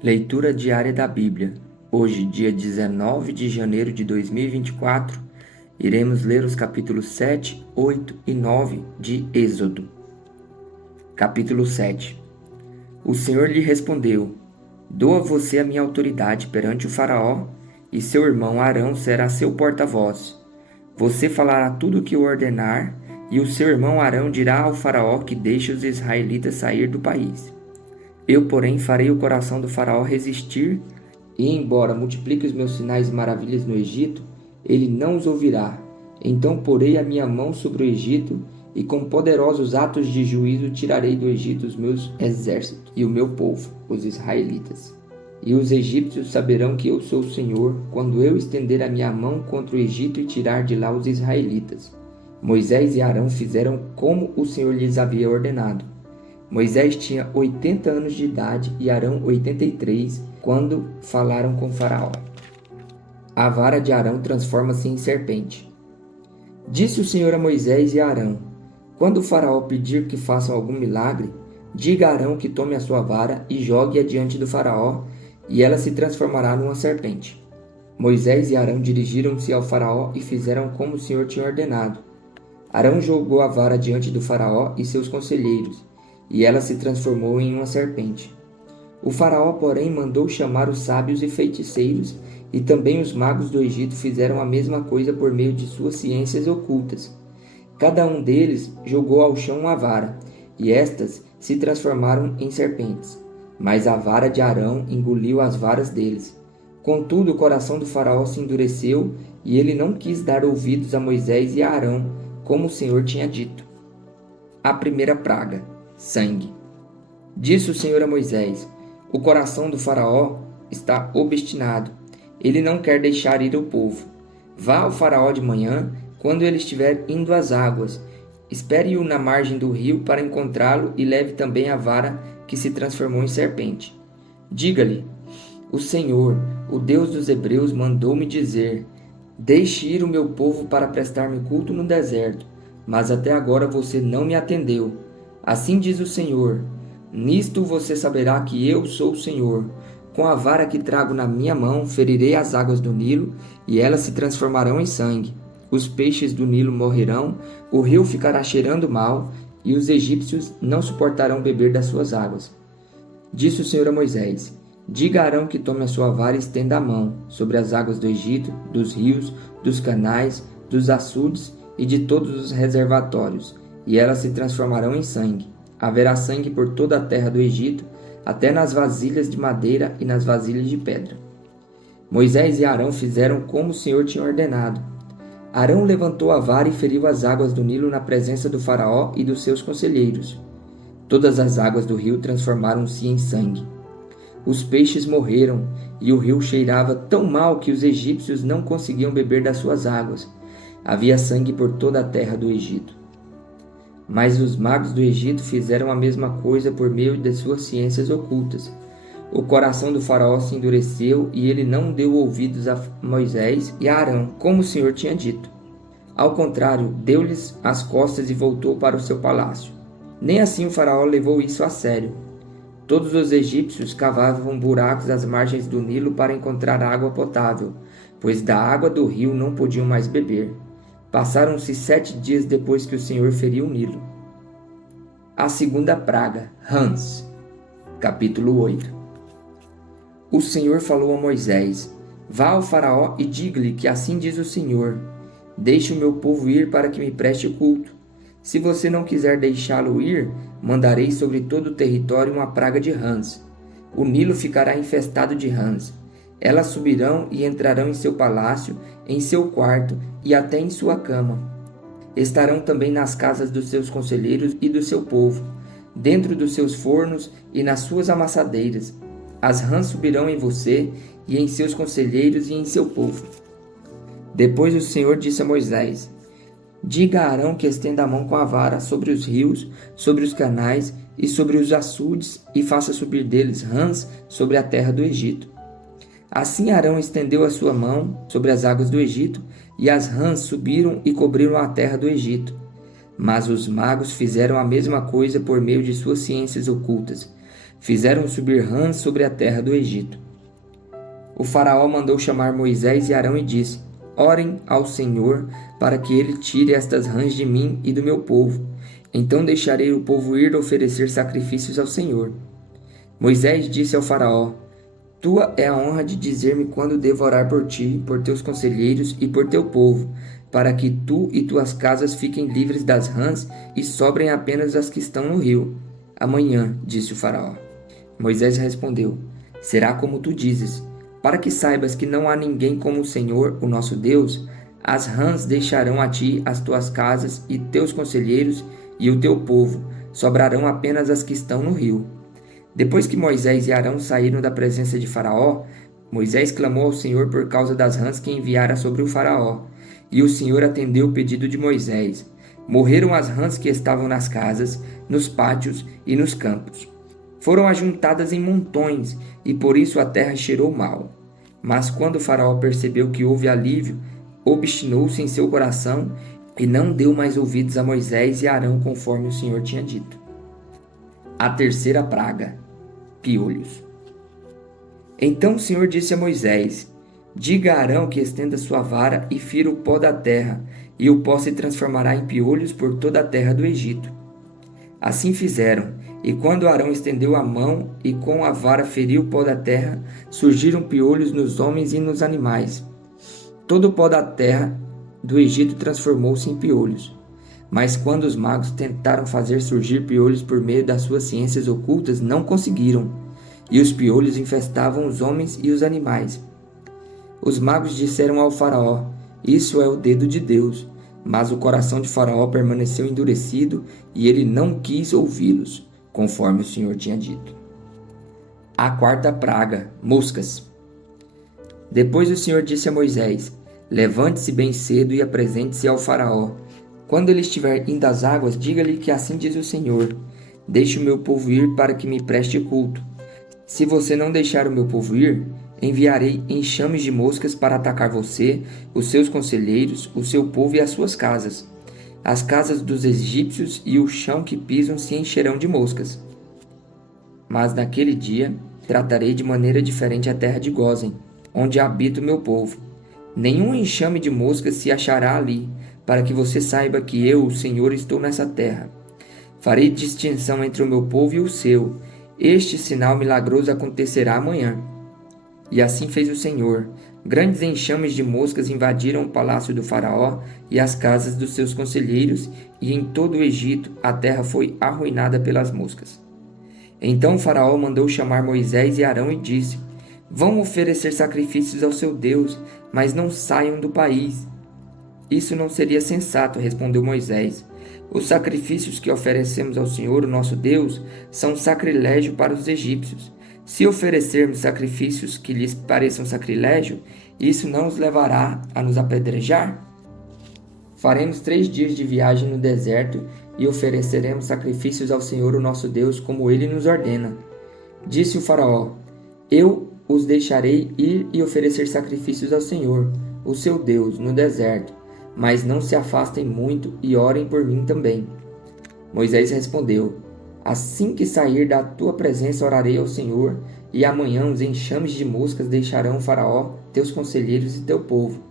Leitura diária da Bíblia. Hoje, dia 19 de janeiro de 2024, iremos ler os capítulos 7, 8 e 9 de Êxodo. Capítulo 7. O Senhor lhe respondeu: Dou a você a minha autoridade perante o Faraó, e seu irmão Arão será seu porta-voz. Você falará tudo o que eu ordenar, e o seu irmão Arão dirá ao Faraó que deixe os israelitas sair do país. Eu, porém, farei o coração do Faraó resistir, e embora multiplique os meus sinais e maravilhas no Egito, ele não os ouvirá. Então porei a minha mão sobre o Egito, e com poderosos atos de juízo tirarei do Egito os meus exércitos e o meu povo, os israelitas. E os egípcios saberão que eu sou o Senhor, quando eu estender a minha mão contra o Egito e tirar de lá os israelitas. Moisés e Arão fizeram como o Senhor lhes havia ordenado. Moisés tinha 80 anos de idade e Arão 83, quando falaram com Faraó. A vara de Arão transforma-se em serpente. Disse o Senhor a Moisés e a Arão: Quando o Faraó pedir que façam algum milagre, diga a Arão que tome a sua vara e jogue-a diante do Faraó, e ela se transformará numa serpente. Moisés e Arão dirigiram-se ao Faraó e fizeram como o Senhor tinha ordenado. Arão jogou a vara diante do Faraó e seus conselheiros, e ela se transformou em uma serpente. O Faraó, porém, mandou chamar os sábios e feiticeiros, e também os magos do Egito fizeram a mesma coisa por meio de suas ciências ocultas. Cada um deles jogou ao chão uma vara, e estas se transformaram em serpentes. Mas a vara de Arão engoliu as varas deles. Contudo, o coração do Faraó se endureceu, e ele não quis dar ouvidos a Moisés e a Arão, como o Senhor tinha dito. A primeira praga: sangue. Disse o Senhor a Moisés: O coração do Faraó está obstinado. Ele não quer deixar ir o povo. Vá ao Faraó de manhã, quando ele estiver indo às águas. Espere-o na margem do rio para encontrá-lo e leve também a vara que se transformou em serpente. Diga-lhe: O Senhor, o Deus dos Hebreus, mandou-me dizer: Deixe ir o meu povo para prestar-me culto no deserto, mas até agora você não me atendeu. Assim diz o Senhor: Nisto você saberá que eu sou o Senhor. Com a vara que trago na minha mão, ferirei as águas do Nilo, e elas se transformarão em sangue. Os peixes do Nilo morrerão, o rio ficará cheirando mal, e os egípcios não suportarão beber das suas águas. Disse o Senhor a Moisés: Diga a Arão que tome a sua vara e estenda a mão sobre as águas do Egito, dos rios, dos canais, dos açudes e de todos os reservatórios, e elas se transformarão em sangue. Haverá sangue por toda a terra do Egito, até nas vasilhas de madeira e nas vasilhas de pedra. Moisés e Arão fizeram como o Senhor tinha ordenado. Arão levantou a vara e feriu as águas do Nilo na presença do Faraó e dos seus conselheiros. Todas as águas do rio transformaram-se em sangue. Os peixes morreram, e o rio cheirava tão mal que os egípcios não conseguiam beber das suas águas. Havia sangue por toda a terra do Egito. Mas os magos do Egito fizeram a mesma coisa por meio de suas ciências ocultas. O coração do Faraó se endureceu e ele não deu ouvidos a Moisés e a Arão, como o Senhor tinha dito. Ao contrário, deu-lhes as costas e voltou para o seu palácio. Nem assim o Faraó levou isso a sério. Todos os egípcios cavavam buracos às margens do Nilo para encontrar água potável, pois da água do rio não podiam mais beber. Passaram-se 7 dias depois que o Senhor feriu o Nilo. A segunda praga, rãs. Capítulo 8. O Senhor falou a Moisés: Vá ao Faraó e diga-lhe que assim diz o Senhor: Deixe o meu povo ir para que me preste culto. Se você não quiser deixá-lo ir, mandarei sobre todo o território uma praga de rãs. O Nilo ficará infestado de rãs. Elas subirão e entrarão em seu palácio, em seu quarto e até em sua cama. Estarão também nas casas dos seus conselheiros e do seu povo, dentro dos seus fornos e nas suas amassadeiras. As rãs subirão em você e em seus conselheiros e em seu povo. Depois o Senhor disse a Moisés: Diga a Arão que estenda a mão com a vara sobre os rios, sobre os canais e sobre os açudes, e faça subir deles rãs sobre a terra do Egito. Assim Arão estendeu a sua mão sobre as águas do Egito, e as rãs subiram e cobriram a terra do Egito. Mas os magos fizeram a mesma coisa por meio de suas ciências ocultas. fizeram subir rãs sobre a terra do Egito. O faraó mandou chamar Moisés e Arão e disse: Orem ao Senhor para que ele tire estas rãs de mim e do meu povo. Então deixarei o povo ir oferecer sacrifícios ao Senhor. Moisés disse ao faraó: Tua é a honra de dizer-me quando devo orar por ti, por teus conselheiros e por teu povo, para que tu e tuas casas fiquem livres das rãs e sobrem apenas as que estão no rio. Amanhã, disse o faraó. Moisés respondeu: Será como tu dizes. Para que saibas que não há ninguém como o Senhor, o nosso Deus, as rãs deixarão a ti as tuas casas e teus conselheiros e o teu povo, sobrarão apenas as que estão no rio. Depois que Moisés e Arão saíram da presença de Faraó, Moisés clamou ao Senhor por causa das rãs que enviara sobre o Faraó, e o Senhor atendeu o pedido de Moisés. Morreram as rãs que estavam nas casas, nos pátios e nos campos. Foram ajuntadas em montões, e por isso a terra cheirou mal. Mas quando o faraó percebeu que houve alívio, obstinou-se em seu coração e não deu mais ouvidos a Moisés e Arão conforme o Senhor tinha dito. A terceira praga: piolhos. Então o Senhor disse a Moisés: Diga a Arão que estenda sua vara e fira o pó da terra, e o pó se transformará em piolhos por toda a terra do Egito. Assim fizeram, e quando Arão estendeu a mão e com a vara feriu o pó da terra, surgiram piolhos nos homens e nos animais. Todo o pó da terra do Egito transformou-se em piolhos. Mas quando os magos tentaram fazer surgir piolhos por meio das suas ciências ocultas, não conseguiram, e os piolhos infestavam os homens e os animais. Os magos disseram ao faraó: Isso é o dedo de Deus. Mas o coração de Faraó permaneceu endurecido e ele não quis ouvi-los, conforme o Senhor tinha dito. A quarta praga: moscas. Depois o Senhor disse a Moisés: Levante-se bem cedo e apresente-se ao Faraó. Quando ele estiver indo às águas, diga-lhe que assim diz o Senhor: Deixe o meu povo ir para que me preste culto. Se você não deixar o meu povo ir, enviarei enxames de moscas para atacar você, os seus conselheiros, o seu povo e as suas casas. As casas dos egípcios e o chão que pisam se encherão de moscas. Mas naquele dia tratarei de maneira diferente a terra de Gósen, onde habita o meu povo. Nenhum enxame de moscas se achará ali, para que você saiba que eu, o Senhor, estou nessa terra. Farei distinção entre o meu povo e o seu. Este sinal milagroso acontecerá amanhã. E assim fez o Senhor. Grandes enxames de moscas invadiram o palácio do faraó e as casas dos seus conselheiros, e em todo o Egito a terra foi arruinada pelas moscas. Então o faraó mandou chamar Moisés e Arão e disse: Vão oferecer sacrifícios ao seu Deus, mas não saiam do país. Isso não seria sensato, respondeu Moisés. Os sacrifícios que oferecemos ao Senhor, o nosso Deus, são sacrilégio para os egípcios. Se oferecermos sacrifícios que lhes pareçam sacrilégio, isso não os levará a nos apedrejar? Faremos 3 dias de viagem no deserto e ofereceremos sacrifícios ao Senhor, o nosso Deus, como ele nos ordena. Disse o faraó: Eu os deixarei ir e oferecer sacrifícios ao Senhor, o seu Deus, no deserto, mas não se afastem muito e orem por mim também. Moisés respondeu: Assim que sair da tua presença orarei ao Senhor, e amanhã os enxames de moscas deixarão o faraó, teus conselheiros e teu povo.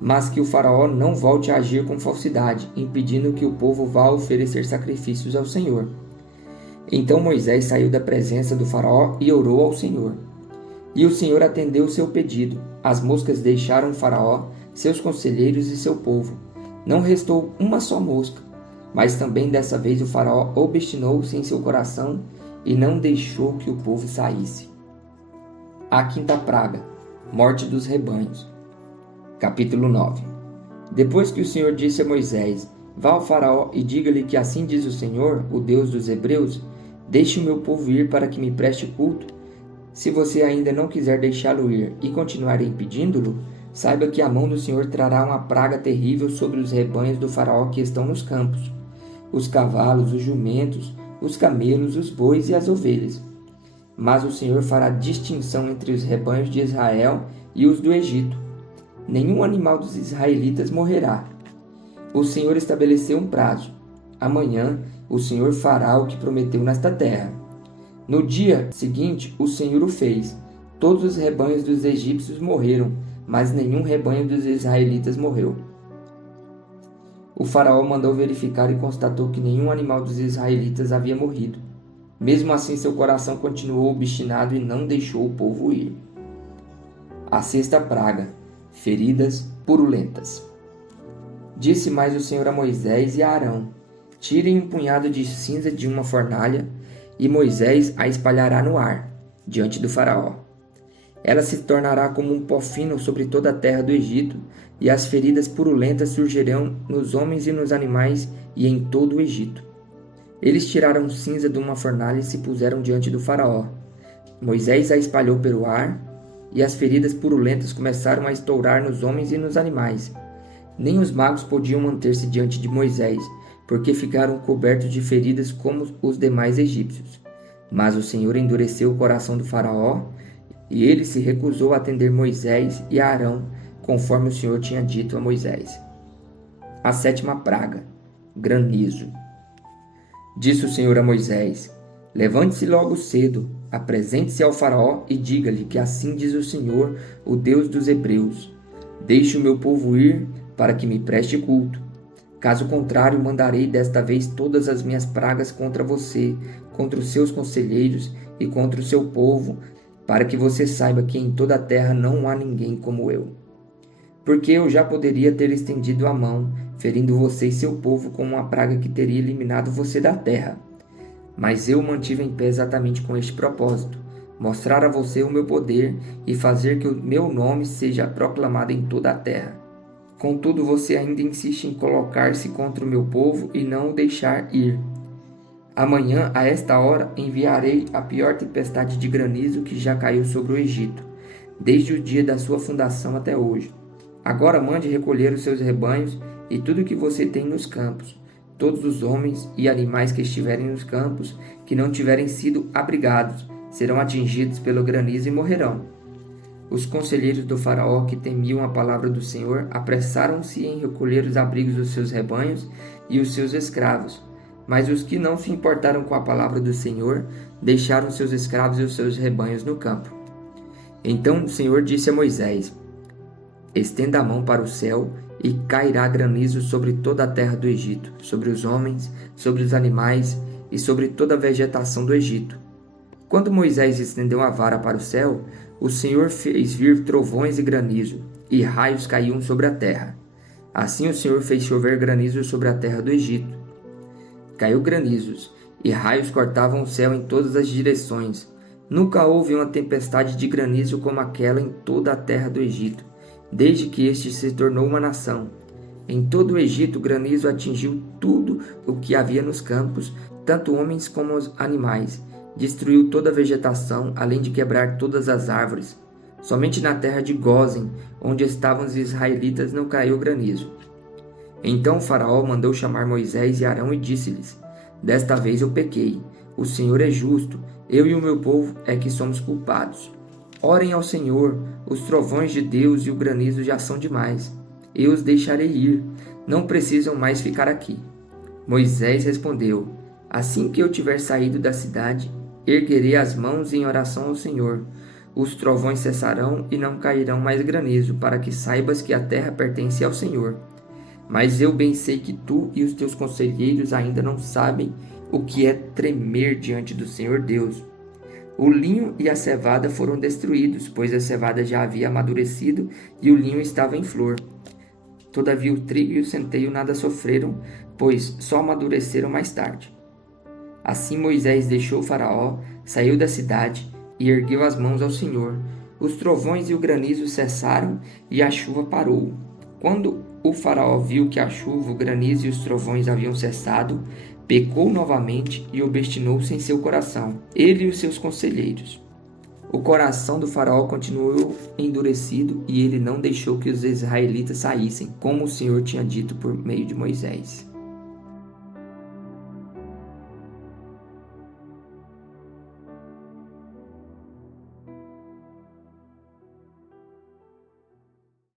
Mas que o faraó não volte a agir com falsidade, impedindo que o povo vá oferecer sacrifícios ao Senhor. Então Moisés saiu da presença do faraó e orou ao Senhor. E o Senhor atendeu o seu pedido. As moscas deixaram o faraó, seus conselheiros e seu povo. Não restou uma só mosca. Mas também dessa vez o faraó obstinou-se em seu coração e não deixou que o povo saísse. A quinta praga: morte dos rebanhos. Capítulo 9. Depois que o Senhor disse a Moisés: Vá ao faraó e diga-lhe que assim diz o Senhor, o Deus dos hebreus: Deixe o meu povo ir para que me preste culto. Se você ainda não quiser deixá-lo ir e continuar impedindo-lo, saiba que a mão do Senhor trará uma praga terrível sobre os rebanhos do faraó que estão nos campos: os cavalos, os jumentos, os camelos, os bois e as ovelhas. Mas o Senhor fará distinção entre os rebanhos de Israel e os do Egito. Nenhum animal dos israelitas morrerá. O Senhor estabeleceu um prazo. Amanhã o Senhor fará o que prometeu nesta terra. No dia seguinte, o Senhor o fez. Todos os rebanhos dos egípcios morreram, mas nenhum rebanho dos israelitas morreu. O faraó mandou verificar e constatou que nenhum animal dos israelitas havia morrido. Mesmo assim, seu coração continuou obstinado e não deixou o povo ir. A sexta praga: feridas purulentas. Disse mais o Senhor a Moisés e a Arão: tirem um punhado de cinza de uma fornalha, e Moisés a espalhará no ar, diante do faraó. Ela se tornará como um pó fino sobre toda a terra do Egito, e as feridas purulentas surgirão nos homens e nos animais e em todo o Egito. Eles tiraram cinza de uma fornalha e se puseram diante do faraó. Moisés a espalhou pelo ar, e as feridas purulentas começaram a estourar nos homens e nos animais. Nem os magos podiam manter-se diante de Moisés, porque ficaram cobertos de feridas como os demais egípcios. Mas o Senhor endureceu o coração do faraó, e ele se recusou a atender Moisés e a Arão, conforme o Senhor tinha dito a Moisés. A sétima praga: granizo. Disse o Senhor a Moisés: levante-se logo cedo, apresente-se ao faraó e diga-lhe que assim diz o Senhor, o Deus dos hebreus: deixe o meu povo ir para que me preste culto. Caso contrário, mandarei desta vez todas as minhas pragas contra você, contra os seus conselheiros e contra o seu povo, para que você saiba que em toda a terra não há ninguém como eu. Porque eu já poderia ter estendido a mão, ferindo você e seu povo com uma praga que teria eliminado você da terra. Mas eu o mantive em pé exatamente com este propósito: mostrar a você o meu poder e fazer que o meu nome seja proclamado em toda a terra. Contudo, você ainda insiste em colocar-se contra o meu povo e não o deixar ir. Amanhã, a esta hora, enviarei a pior tempestade de granizo que já caiu sobre o Egito, desde o dia da sua fundação até hoje. Agora mande recolher os seus rebanhos e tudo o que você tem nos campos, todos os homens e animais que estiverem nos campos, que não tiverem sido abrigados, serão atingidos pelo granizo e morrerão. Os conselheiros do faraó, que temiam a palavra do Senhor, apressaram-se em recolher os abrigos dos seus rebanhos e os seus escravos. Mas os que não se importaram com a palavra do Senhor, deixaram seus escravos e os seus rebanhos no campo. Então o Senhor disse a Moisés: estenda a mão para o céu, e cairá granizo sobre toda a terra do Egito, sobre os homens, sobre os animais e sobre toda a vegetação do Egito. Quando Moisés estendeu a vara para o céu, o Senhor fez vir trovões e granizo, e raios caíam sobre a terra. Assim o Senhor fez chover granizo sobre a terra do Egito. Caiu granizos, e raios cortavam o céu em todas as direções. Nunca houve uma tempestade de granizo como aquela em toda a terra do Egito, desde que este se tornou uma nação. Em todo o Egito, o granizo atingiu tudo o que havia nos campos, tanto homens como os animais. Destruiu toda a vegetação, além de quebrar todas as árvores. Somente na terra de Gósen, onde estavam os israelitas, não caiu granizo. Então o faraó mandou chamar Moisés e Arão e disse-lhes: desta vez eu pequei. O Senhor é justo, eu e o meu povo é que somos culpados. Orem ao Senhor, os trovões de Deus e o granizo já são demais. Eu os deixarei ir, não precisam mais ficar aqui. Moisés respondeu: assim que eu tiver saído da cidade, erguerei as mãos em oração ao Senhor. Os trovões cessarão e não cairão mais granizo, para que saibas que a terra pertence ao Senhor. Mas eu bem sei que tu e os teus conselheiros ainda não sabem o que é tremer diante do Senhor Deus. O linho e a cevada foram destruídos, pois a cevada já havia amadurecido e o linho estava em flor. Todavia o trigo e o centeio nada sofreram, pois só amadureceram mais tarde. Assim Moisés deixou o faraó, saiu da cidade e ergueu as mãos ao Senhor. Os trovões e o granizo cessaram e a chuva parou. Quando o faraó viu que a chuva, o granizo e os trovões haviam cessado, pecou novamente e obstinou-se em seu coração, ele e os seus conselheiros. O coração do faraó continuou endurecido e ele não deixou que os israelitas saíssem, como o Senhor tinha dito por meio de Moisés.